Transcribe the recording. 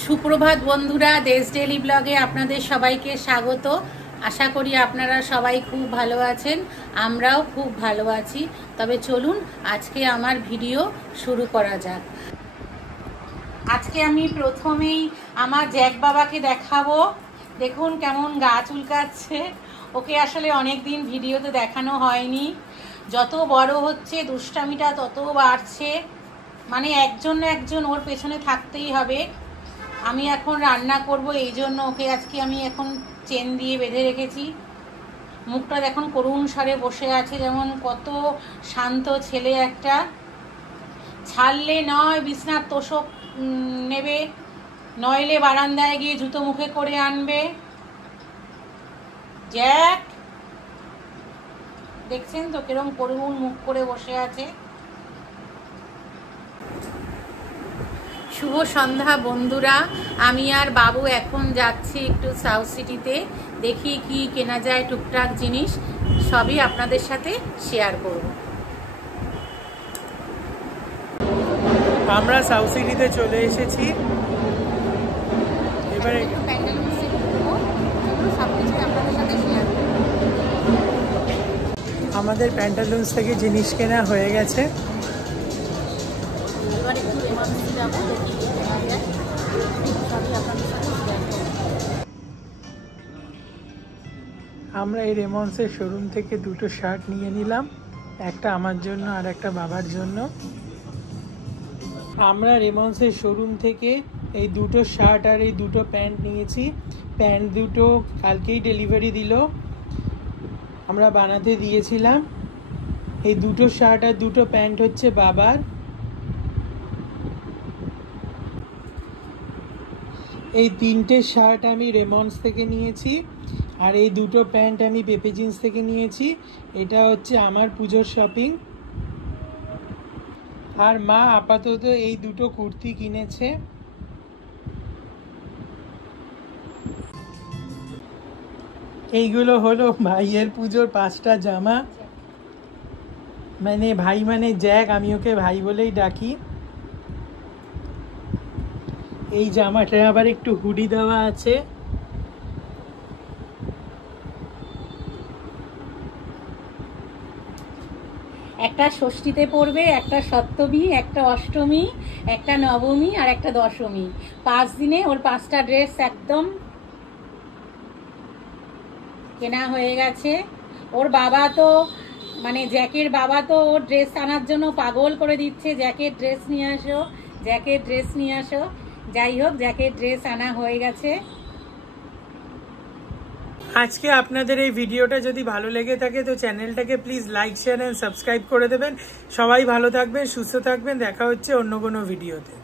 সুপ্রভাত বন্ধুরা, দেশ ডেইলি ব্লগে আপনাদের সবাইকে স্বাগত। আশা করি আপনারা সবাই খুব ভালো আছেন, আমরাও খুব ভালো আছি। তবে চলুন আজকে আমার ভিডিও শুরু করা যাক। আজকে আমি প্রথমেই আমার জ্যাক বাবাকে দেখাবো। দেখুন কেমন গা চুলকাচ্ছে। ওকে আসলে অনেক দিন ভিডিওতে দেখানো হয়নি। যত বড় হচ্ছে দুষ্টামিটা তত বাড়ছে, মানে একজন না একজন ওর পেছনে থাকতেই হবে। আমি এখন রান্না করব, এই জন্য ওকে আজকে আমি এখন চেন দিয়ে বেঁধে রেখেছি। মুখটা দেখুন করুণ স্বরে বসে আছে, যেমন কত শান্ত ছেলে একটা। ছাড়লে নয় বিছনার তোষক নেবে, নইলে বারান্দায় গিয়ে জুতো মুখে করে আনবে। জ্যাক, দেখছেন তো কিরকম করুণ মুখ করে বসে আছে। শুভ সন্ধ্যা বন্ধুরা, আমি আর বাবু এখন যাচ্ছি একটু সাউথ সিটিতে। দেখি কি কেনা যায়, টুকটাক জিনিস সবই আপনাদের সাথে শেয়ার করব। আমরা সাউথ সিটিতে চলে এসেছি। এবারে আমাদের প্যান্টালুন্স থেকে জিনিস কেনা হয়ে গেছে। আমরা এই রেমন্ডসের শোরুম থেকে দুটো শার্ট নিয়ে নিলাম, একটা আমার জন্য আর একটা বাবার জন্য। আমরা রেমন্ডসের শোরুম থেকে এই দুটো শার্ট আর এই দুটো প্যান্ট নিয়েছি। প্যান্ট দুটো কালকেই ডেলিভারি দিল, আমরা বানাতে দিয়েছিলাম। এই দুটো শার্ট আর দুটো প্যান্ট হচ্ছে বাবার। এই তিনটে শার্ট আমি রেমন্ডস থেকে নিয়েছি, আর এই দুটো প্যান্ট আমি পেপে জিন্স থেকে নিয়েছি। এটা হচ্ছে আমার পুজোর শপিং। আর মা আপাতত এই দুটো কুর্তি কিনেছে। এইগুলো হলো ভাইয়ের পুজোর 5টা জামা। মানে ভাই মানে জ্যাক, আমি ওকে ভাই বলেই ডাকি। এই জামাটা আবার একটু হুডি দেওয়া আছে। একটা ষষ্ঠীতে পড়বে, একটা সপ্তমী, একটা অষ্টমী, একটা নবমী আর একটা দশমী। 5 দিনে ওর 5টা ড্রেস একদম কেনা হয়ে গেছে। ওর বাবা তো মানে জ্যাকের বাবা তো ওর ড্রেস আনার জন্য পাগল করে দিচ্ছে, জ্যাকের ড্রেস নিয়ে আসো, জ্যাকের ড্রেস নিয়ে আসো। যাই হোক, জ্যাকের ড্রেস আনা হয়ে গেছে। আজকে আপনাদের এই ভিডিওটা যদি ভালো লেগে থাকে তো চ্যানেলটাকে please like, share and subscribe করে দেবেন। সবাই ভালো থাকবেন, সুস্থ থাকবেন। দেখা হচ্ছে অন্য কোনো ভিডিওতে।